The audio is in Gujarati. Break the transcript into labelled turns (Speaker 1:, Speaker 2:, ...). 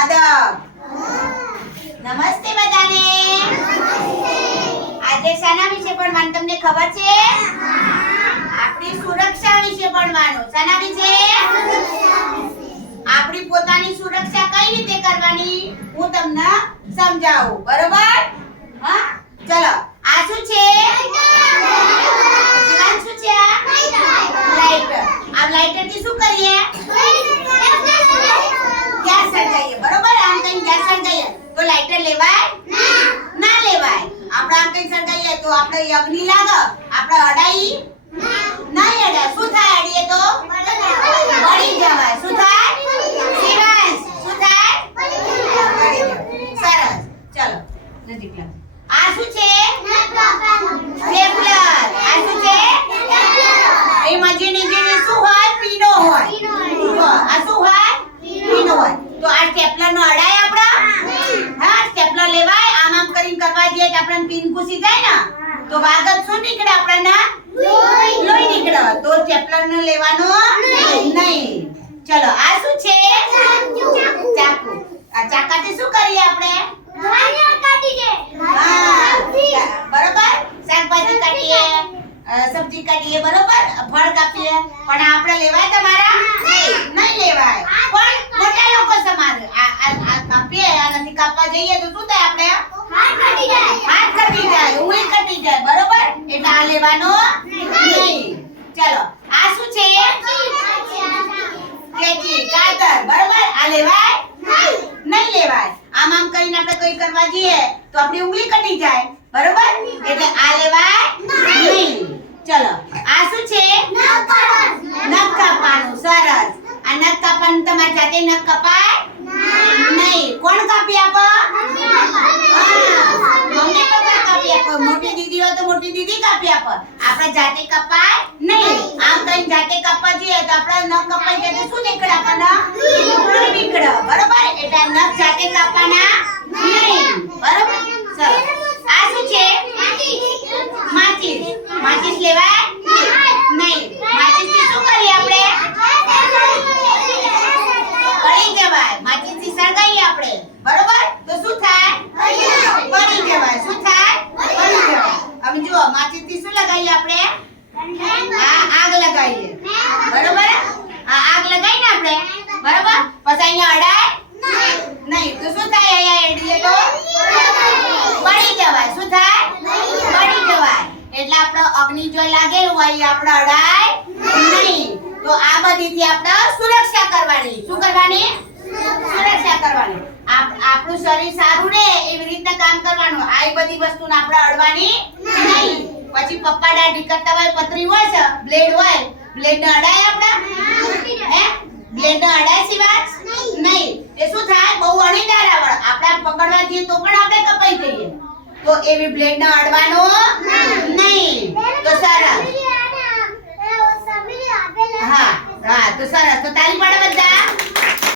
Speaker 1: અદબ નમસ્તે બધાને. આજે શાના વિશે ભણવાનું તમને ખબર છે? આપણી સુરક્ષા વિશે ભણવાનું શાના વિશે? આપણી પોતાની સુરક્ષા કઈ રીતે કરવાની? હું તમને સમજાવું. બરોબર? હા? ચલો. આ શું છે શિવાંશ, શું છે આ લાઇટર આ લાઇટરથી શું કરીએ ગેસ સળગાઈએ બરોબર આમ કઈ ગેસ સળગાઈએ તો લાઇટર લેવાય? ના. લેવાય. આપણે આમ કઈ સળગાઈએ તો આપણે અગ્નિ લાગે આપણે અડાઈ? ના. અડાય. શું થાય અડીએ તો? બળી જવાય. શું થાય? શિવાંશ, શું થાય? સરસ. ચલો નજીક લાવો. આ શું છે? સ્ટેપલર આ શું છે? એમાં ઝીણી ઝીણી શું હોય? પીનો હોય. આ શું હોય? પીનો હોય. તો આ સ્ટેપલર નો અડાય આપડા હા સ્ટેપલર લેવાય આમ આમ કરીને કરવા જઈએ તો ઘૂસી જાય ને તો વાગત શું નીકળે આપણને? લોહી. નીકળે. તો સ્ટેપલર ને લેવાનો નહીં. ચલો આ શું છે? ચાકુ. આ ચાકાથી શું કરીએ આપણે? બરોબર? શાકભાજી કાઢીએ. સબ્જી કાઢીએ બરોબર? ફળ કાપીએ. પણ આપણે લેવાય તમારા? નહીં. લેવાય. પણ મોટા લોકો સમાન આ આ- આ કાપીએ આનાથી કાપવા જઈએ તો શું થાય આપણે હાથ કટી જાય ઉંગળી કટી જાય બરોબર એટલે આ લેવાનો? નહીં. ચલો આ શું છે? કેચી કાતર બરાબર? આ લેવાય? નહીં. લેવાય. આમ આમ કરીને આપણે કઈ કરવા જઈએ તો આપણી ઉંગલી કટી જાય. બરોબર? એટલે આ લેવાય? નહીં. ચલો આ શું છે? નખ કાપવાનું સરસ. આ નખ કાપવાનું તમારે જાતે નખ કપાય નહીં. કોણ કાપી આપો હા, મમ્મી પપ્પા કાપી આપો મોટી દીદી હોય તો મોટી દીદી કાપી આપો આપણે જાતે કપાય? નહીં. આમ કઈ જાતે જઈએ તો આપણા નખ કપાઈ જાય તો શું નીકળે આપણા લોહી નીકળે. બરોબર? એટલે નખ જાતે કપાના નહીં. બરોબર? આ શું છે? માચીસ. માચીસ લેવાય નહીં. માચીસથી શું કરીએ આપણે? કળી જવાય માચીસથી સળગાવીએ આપણે. બરોબર તો શું થાય બળી જવાય શું થાય બળી જવાય હવે જુઓ માચીસથી શું લગાવીએ આપણે આ આગ લગાવીએ બરોબર આ આગ ને? બરોબર? પછી અહીંયા અડાય? નહીં. તો શું થાય અહીંયા એડીએ તો? બળી જવાય. શું થાય? બળી જવાય. એટલે આપણો અગ્નિ જો લાગેલું હોય એ આપણે અડાય? નહીં. તો આ બધીથી આપણે સુરક્ષા કરવાની. શું કરવાની? સુરક્ષા. કરવાની. આપ- આપણું શરીર સારું રહે એવી રીતના કામ કરવાનું. આ ઈ બધી વસ્તુને આપણે અડવાની નહીં. પછી પપ્પા દાઢી કરતા હોય પતરી હોય છે બ્લેડ હોય બ્લેડ ને અડાય આપડા હે. બ્લેડ ને અડાય સિવાય નહીં. તે શું થાય? બહુ અણીદાર આવડ આપણે પકડવા જઈએ તો પણ આપણે કપાઈ જઈએ. તો એવી બ્લેડ ને. અડવાનો નહીં